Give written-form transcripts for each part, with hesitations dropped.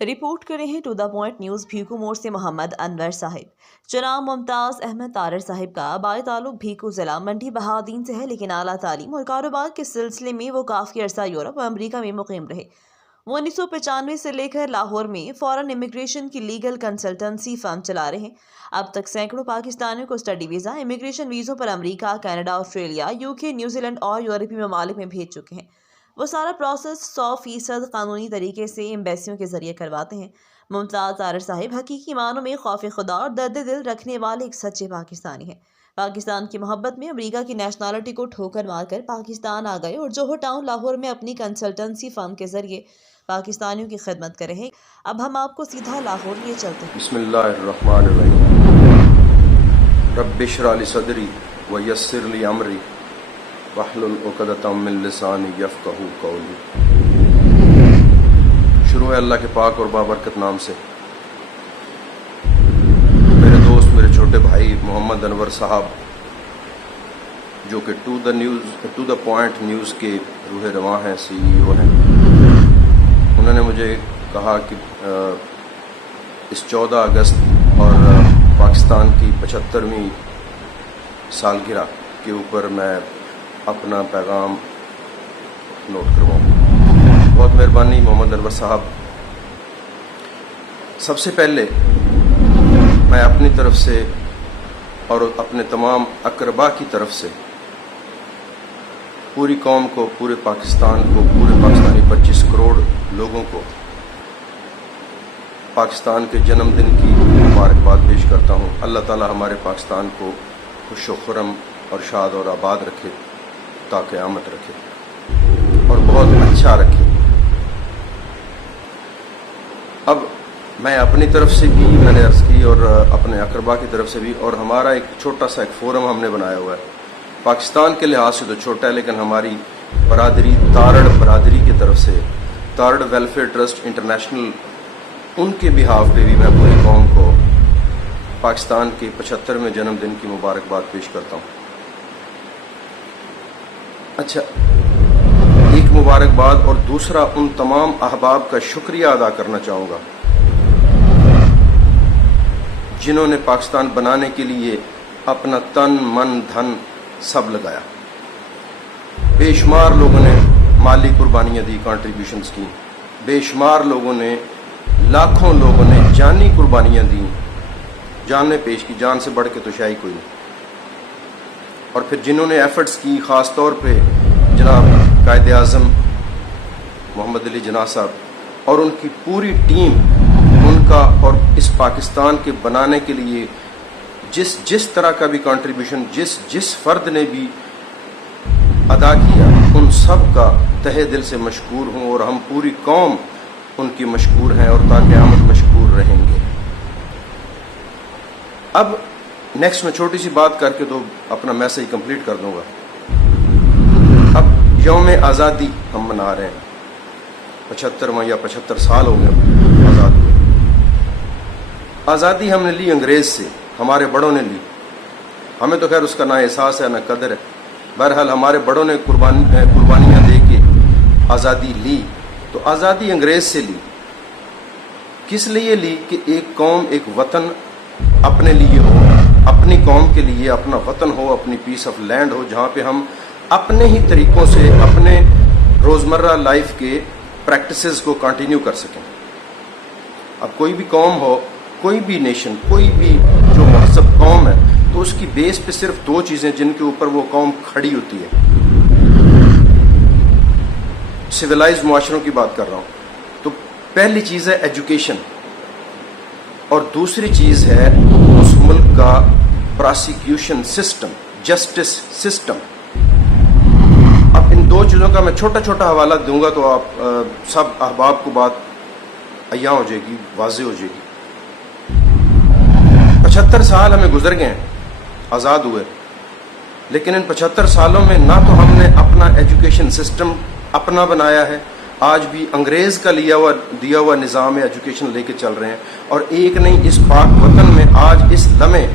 Report कर रहे हैं to the point news Bhiku Mor से मोहम्मद अनवर साहिब। जनाब मुमताज़ अहमद तारर साहिब का बाय ताल्लुक भीकू ज़िला मंडी बहादीन से है, लेकिन आला तालीम और कारोबार के सिलसिले में वो काफ़ी अरसा यूरोप और अमरीका में मुक़ीम रहे। वो 1995 से लेकर लाहौर में फॉरेन इमिग्रेशन की लीगल कंसल्टेंसी फर्म चला रहे हैं। अब तक सैकड़ों पाकिस्तानियों को स्टडी वीज़ा, इमिग्रेशन वीज़ों पर अमरीका, कनाडा, ऑस्ट्रेलिया, यूके, न्यूजीलैंड और यूरोपीय ममालिक में भेज चुके हैं। वो सारा प्रोसेस 100% कानूनी तरीके से एम्बेसियों के जरिए करवाते हैं। मुमताज़ तारर साहिब हकीकी मानों में खौफ खुदा और दर्द दिल रखने वाले एक सच्चे पाकिस्तानी हैं। पाकिस्तान की मोहब्बत में अमेरिका की नेशनलिटी को ठोकर मारकर पाकिस्तान आ गए और जोहर टाउन लाहौर में अपनी कंसल्टेंसी फर्म के जरिए पाकिस्तानियों की खिदमत कर रहे हैं। अब हम आपको सीधा लाहौर लिए चलते हैं। बिस्मिल्लाहिर्रहमानिर्रहीम। रब्बिश्रह ली सदरी व यस्सिर ली अमरी वहलुल उक़दतम मिन लिसानी यफ़क़हू क़ौली। शुरू है अल्लाह के पाक और बाबरकत नाम से। मेरे दोस्त, मेरे छोटे भाई मोहम्मद अनवर साहब, जो कि टू द पॉइंट न्यूज़ के रूह रवां हैं, CEO हैं, उन्होंने मुझे कहा कि इस 14 अगस्त और पाकिस्तान की 75वीं सालगिरह के ऊपर मैं अपना पैगाम नोट करवाऊँ। बहुत मेहरबानी मोहम्मद अनवर साहब। सबसे पहले मैं अपनी तरफ से और अपने तमाम अकरबा की तरफ से पूरी कौम को, पूरे पाकिस्तान को, पूरे पाकिस्तानी 25 करोड़ लोगों को पाकिस्तान के जन्मदिन की मुबारकबाद पेश करता हूँ। अल्लाह ताला हमारे पाकिस्तान को खुश व खुर्रम और शाद और आबाद रखे, ताकि क़यामत रखे और बहुत अच्छा रखे। अब मैं अपनी तरफ से भी मैंने अर्ज़ की और अपने अकरबा की तरफ से भी, और हमारा एक छोटा सा एक फोरम हमने बनाया हुआ है। पाकिस्तान के लिहाज से तो छोटा है, लेकिन हमारी बरादरी, तारड़ बरादरी की तरफ से, तारड़ वेलफेयर ट्रस्ट इंटरनेशनल, उनके बिहाफ पे भी मैं पूरी कौम को पाकिस्तान के 75वें जन्मदिन की मुबारकबाद पेश करता हूँ। अच्छा, एक मुबारकबाद और दूसरा उन तमाम अहबाब का शुक्रिया अदा करना चाहूँगा जिन्होंने पाकिस्तान बनाने के लिए अपना तन, मन, धन सब लगाया। बेशुमार लोगों ने माली कुर्बानियाँ दी, कंट्रीब्यूशंस की। बेशुमार लोगों ने, लाखों लोगों ने जानी कुर्बानियाँ दी, जानें पेश की। जान से बढ़ के तो शायद कोई नहीं। और फिर जिन्होंने एफर्ट्स की, ख़ास तौर पे जनाब कायदे आज़म मोहम्मद अली जिन्ना साहब और उनकी पूरी टीम, उनका और इस पाकिस्तान के बनाने के लिए जिस तरह का भी कंट्रीब्यूशन जिस फर्द ने भी अदा किया, उन सब का तहे दिल से मशकूर हूँ और हम पूरी कौम उनकी मशकूर हैं और ता क़यामत मशकूर रहेंगे। अब नेक्स्ट मैं छोटी सी बात करके तो अपना मैसेज कंप्लीट कर दूंगा। अब यौम आज़ादी हम मना रहे हैं, 75वां या 75 साल हो गए आज़ाद हुए। आज़ादी हमने ली अंग्रेज़ से, हमारे बड़ों ने ली। हमें तो खैर उसका ना एहसास है ना कदर है। बहरहाल हमारे बड़ों ने कुर्बानियाँ दे के आज़ादी ली। तो आज़ादी अंग्रेज़ से ली, किस लिए ली? कि एक कौम, एक वतन अपने लिए हो, अपनी कौम के लिए अपना वतन हो, अपनी पीस ऑफ लैंड हो, जहाँ पे हम अपने ही तरीक़ों से अपने रोज़मर्रा लाइफ के प्रैक्टिसेस को कंटिन्यू कर सकें। अब कोई भी कौम हो, कोई भी नेशन, कोई भी जो महज़ब कौम है, तो उसकी बेस पे सिर्फ 2 चीज़ें जिनके ऊपर वो कौम खड़ी होती है। सिविलाइज्ड मुआशरों की बात कर रहा हूँ। तो पहली चीज़ है एजुकेशन और दूसरी चीज़ है उस मुल्क का प्रोसिक्यूशन सिस्टम, जस्टिस सिस्टम। अब इन 2 चीज़ों का मैं छोटा छोटा हवाला दूंगा तो आप सब अहबाब को बात अय्या हो जाएगी, वाज़ेह हो जाएगी। 75 साल हमें गुजर गए हैं, आज़ाद हुए, लेकिन इन 75 सालों में ना तो हमने अपना एजुकेशन सिस्टम अपना बनाया है, आज भी अंग्रेज़ का दिया हुआ निज़ाम एजुकेशन लेके चल रहे हैं। और एक नहीं, इस पाक वतन में आज इस लम्हे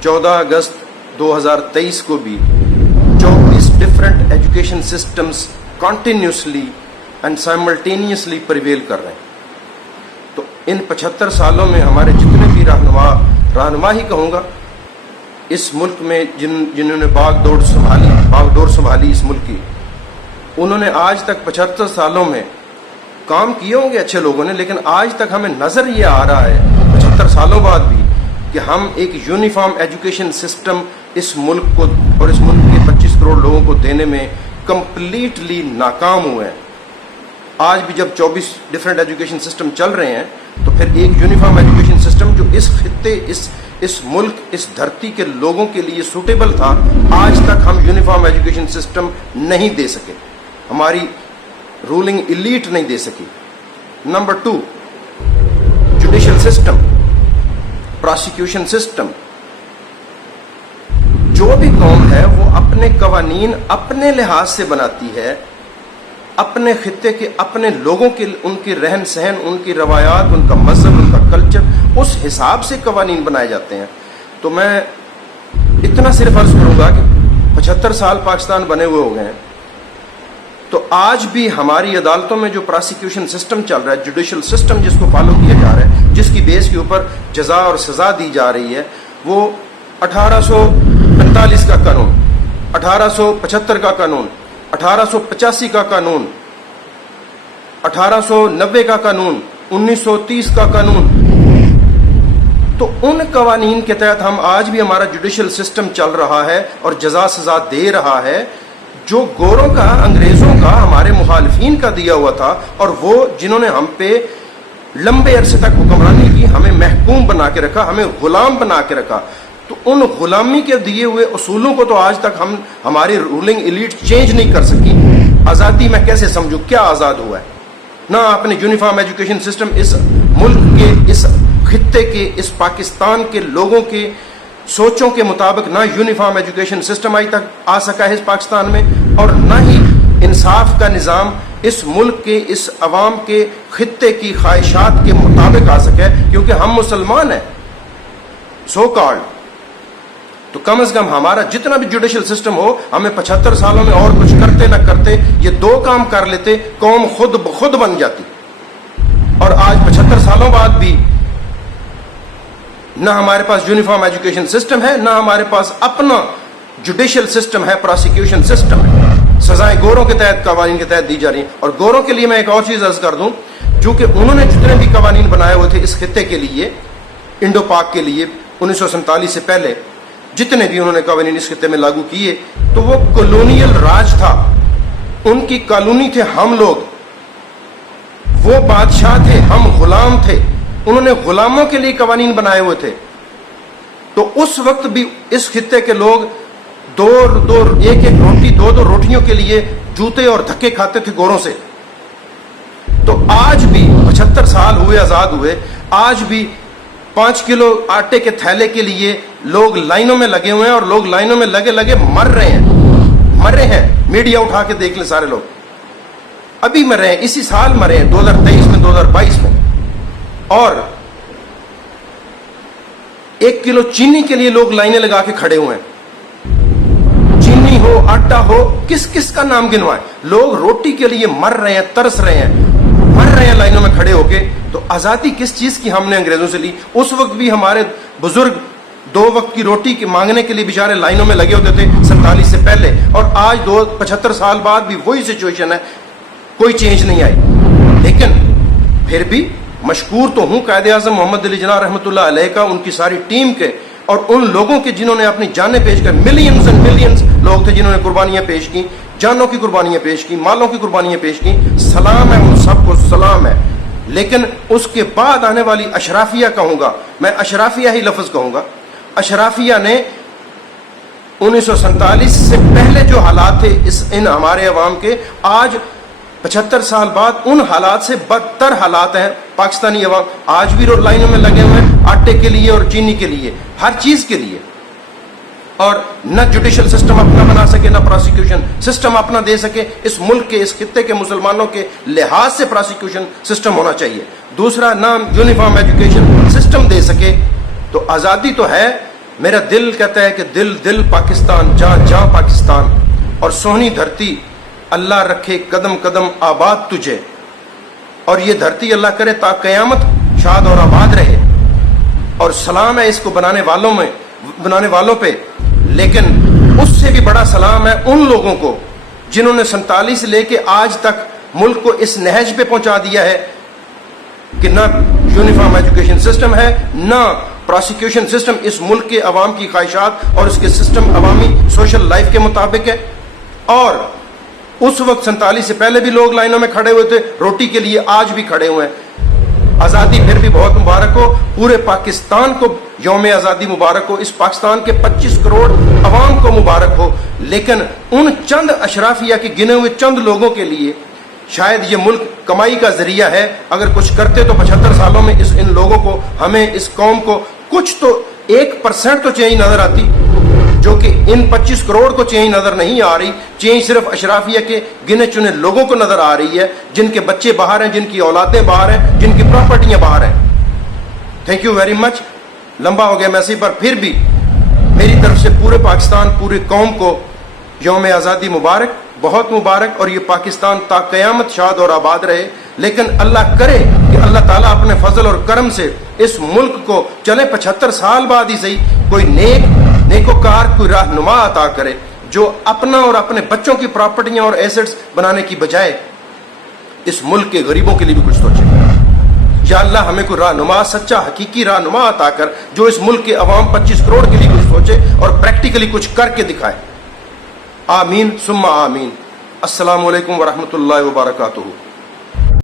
14 अगस्त 2023 को भी 24 different education systems continuously and simultaneously prevail कर रहे हैं। تو ان 75 سالوں میں ہمارے جتنے بھی رہنما ہی کہوں گا اس ملک میں جنہوں نے باغ ڈور سنبھالی اس ملک کی، انہوں نے آج تک 75 سالوں میں کام کیے ہوں گے اچھے لوگوں نے، لیکن آج تک ہمیں نظر یہ آ رہا ہے 75 سالوں بعد بھی کہ ہم ایک یونیفارم ایجوکیشن سسٹم اس ملک کو اور اس ملک کے 25 کروڑ لوگوں کو دینے میں کمپلیٹلی ناکام ہوئے ہیں۔ آج بھی جب 24 ڈفرینٹ ایجوکیشن سسٹم چل رہے ہیں تو پھر ایک یونیفارم ایجوکیشن سسٹم جو اس خطے اس ملک اس دھرتی کے لوگوں کے لیے سوٹیبل تھا، آج تک ہم یونیفارم ایجوکیشن سسٹم نہیں دے سکے، ہماری رولنگ ایلیٹ نہیں دے سکی۔ Number 2، judicial system, prosecution system. جو بھی قوم ہے وہ اپنے قوانین اپنے لحاظ سے بناتی ہے، اپنے خطے کے اپنے لوگوں کے، ان کی رہن سہن، ان کی روایات، ان کا مذہب، ان کا کلچر، اس حساب سے قوانین بنائے جاتے ہیں۔ تو میں اتنا صرف عرض کروں گا کہ 75 سال پاکستان بنے ہوئے ہو گئے ہیں، تو آج بھی ہماری عدالتوں میں جو پراسیکیوشن سسٹم چل رہا ہے، جوڈیشل سسٹم جس کو فالو کیا جا رہا ہے، جس کی بیس کے اوپر جزا اور سزا دی جا رہی ہے، وہ 1845 کا قانون، 1875 کا قانون، 1885 کا قانون، 1890 کا قانون، 1930 کا قانون، تو ان قوانین کے تحت ہم آج بھی ہمارا جوڈیشل سسٹم چل رہا ہے اور جزا سزا دے رہا ہے، جو گوروں کا، انگریزوں کا، ہمارے مخالفین کا دیا ہوا تھا، اور وہ جنہوں نے ہم پہ لمبے عرصے تک حکمرانی کی، ہمیں محکوم بنا کے رکھا، ہمیں غلام بنا کے رکھا، تو ان غلامی کے دیے ہوئے اصولوں کو تو آج تک ہماری رولنگ ایلیٹ چینج نہیں کر سکی۔ آزادی میں کیسے سمجھوں؟ کیا آزاد ہوا ہے؟ نہ اپنے یونیفارم ایجوکیشن سسٹم اس ملک کے، اس خطے کے، اس پاکستان کے لوگوں کے سوچوں کے مطابق نہ یونیفارم ایجوکیشن سسٹم آج تک آ سکا ہے اس پاکستان میں، اور نہ ہی انصاف کا نظام اس ملک کے، اس عوام کے خطے کی خواہشات کے مطابق آ سکا ہے، کیونکہ ہم مسلمان ہیں سو کالڈ۔ تو کم از کم ہمارا جتنا بھی جوڈیشل سسٹم ہو، ہمیں 75 سالوں میں اور کچھ کرتے نہ کرتے یہ 2 کام کر لیتے، قوم خود بخود بن جاتی۔ اور آج 75 سالوں بعد بھی نہ ہمارے پاس یونیفارم ایجوکیشن سسٹم ہے، نہ ہمارے پاس اپنا جوڈیشل سسٹم ہے، پراسیکیوشن سسٹم ہے۔ سزائیں گوروں کے تحت، قوانین کے تحت دی جا رہی ہیں۔ اور گوروں کے لیے میں ایک اور چیز عرض کر دوں، چونکہ انہوں نے جتنے بھی قوانین بنائے ہوئے تھے اس خطے کے لیے، انڈو پاک کے لیے 1947 سے پہلے جتنے بھی انہوں نے قوانین اس خطے میں لاگو کیے، تو وہ کولونیل راج تھا، ان کی کالونی تھے ہم لوگ، وہ بادشاہ تھے، ہم غلام تھے، انہوں نے غلاموں کے لیے قوانین بنائے ہوئے تھے۔ تو اس وقت بھی اس خطے کے لوگ ایک روٹی، 2 روٹیوں کے لیے جوتے اور دھکے کھاتے تھے گوروں سے۔ تو آج بھی 75 سال ہوئے آزاد ہوئے، آج بھی 5 کلو آٹے کے تھیلے کے لیے لوگ لائنوں میں لگے ہوئے ہیں، اور لوگ لائنوں میں لگے مر رہے ہیں۔ میڈیا اٹھا کے دیکھ لیں، سارے لوگ ابھی مر رہے ہیں، اسی سال مرے ہیں، 2023 میں، 2022 میں۔ اور 1 کلو چینی کے لیے لوگ لائنیں لگا کے کھڑے ہوئے ہیں، چینی ہو، آٹا ہو، کس کا نام گنوائے، لوگ روٹی کے لیے مر رہے ہیں، ترس رہے ہیں لائنوں میں کھڑے ہو کے۔ تو آزادی کس چیز کی ہم نے انگریزوں سے لی؟ اس وقت بھی ہمارے بزرگ 2 وقت کی روٹی کے مانگنے کے لیے بیچارے لائنوں میں لگے ہوتے تھے 47 سے پہلے، اور آج 75 سال بعد بھی وہی سچویشن ہے، کوئی چینج نہیں آئی۔ لیکن پھر بھی مشکور تو ہوں قائد اعظم محمد علی جناح رحمۃ اللہ علیہ کا، ان کی ساری ٹیم کے، اور ان لوگوں کے جنہوں نے اپنی جانیں پیش کر، ملینز اینڈ ملینز لوگ تھے جنہوں نے قربانیاں پیش کی، جانوں کی قربانیاں پیش کی، مالوں کی قربانیاں پیش کی، سلام ہے ان سب کو، سلام ہے۔ لیکن اس کے بعد آنے والی اشرافیہ کہوں گا میں، اشرافیہ ہی لفظ کہوں گا، اشرافیہ نے 1947 سے پہلے جو حالات تھے ان ہمارے عوام کے، آج 75 سال بعد ان حالات سے بدتر حالات ہیں۔ پاکستانی عوام آج بھی لائنوں میں لگے ہوئے ہیں، آٹے کے لیے اور چینی کے لیے، ہر چیز کے لیے، اور نہ جوڈیشل سسٹم اپنا بنا سکے، نہ پراسیکیوشن سسٹم اپنا دے سکے۔ اس ملک کے، اس خطے کے مسلمانوں کے لحاظ سے پراسیکیوشن سسٹم ہونا چاہیے۔ دوسرا، نہ یونیفارم ایجوکیشن سسٹم دے سکے۔ تو آزادی تو ہے، میرا دل کہتا ہے کہ دل پاکستان، جہاں پاکستان، اور سونی دھرتی اللہ رکھے قدم قدم آباد تجھے، اور یہ دھرتی اللہ کرے تا قیامت शाद और आबाद रहे, और सलाम है इसको बनाने वालों पे, लेकिन उससे भी बड़ा सलाम है उन लोगों को जिन्होंने 47 से लेके आज तक मुल्क को इस नहज पे पहुंचा दिया है कि ना यूनिफॉर्म एजुकेशन सिस्टम है, ना प्रोसिक्यूशन सिस्टम इस मुल्क के अवाम की ख्वाहिशात और उसके सिस्टम अवामी सोशल लाइफ के मुताबिक है। और उस वक्त 47 से पहले भी लोग लाइनों में खड़े हुए थे रोटी के लिए, आज भी खड़े हुए हैं। आज़ादी फिर भी बहुत मुबारक हो, पूरे पाकिस्तान को यौम आज़ादी मुबारक हो, इस पाकिस्तान के 25 करोड़ अवाम को मुबारक हो। लेकिन उन चंद अशराफिया के गिने हुए चंद लोगों के लिए शायद ये मुल्क कमाई का जरिया है। अगर कुछ करते तो 75 सालों में इन लोगों को, हमें, इस कौम को कुछ तो 1% तो चेंज नजर आती, जो कि इन 25 करोड़ को चेंज नजर नहीं आ रही। चेंज सिर्फ अशराफिया के गिने चुने लोगों को नजर आ रही है, जिनके बच्चे बाहर हैं, जिनकी औलादें बाहर हैं, जिनकी प्रॉपर्टियां बाहर हैं। Thank you very much. लंबा हो गया मैसेज, पर फिर भी मेरी तरफ से पूरे पाकिस्तान, पूरी कौम को यौम आज़ादी मुबारक, बहुत मुबारक। और ये पाकिस्तान ता क़यामत शाद और आबाद रहे। लेकिन अल्लाह करे कि अल्लाह ताला अपने फजल और करम से इस मुल्क को चले 75 साल बाद ही सही कोई नेकोकार, कोई रहनुमा अता करे, जो अपना और अपने बच्चों की प्रॉपर्टियां और एसेट्स बनाने की बजाय इस मुल्क के गरीबों के लिए भी कुछ सोचे। या अल्लाह हमें कोई रहनुमा, सच्चा हकीकी रहनुमा अता कर, जो इस मुल्क के अवाम 25 करोड़ के लिए कुछ सोचे और प्रैक्टिकली कुछ करके दिखाए। आमीन सुम्मा आमीन। अस्सलामु अलैकुम वरहमतुल्लाहि वबरकातुहू।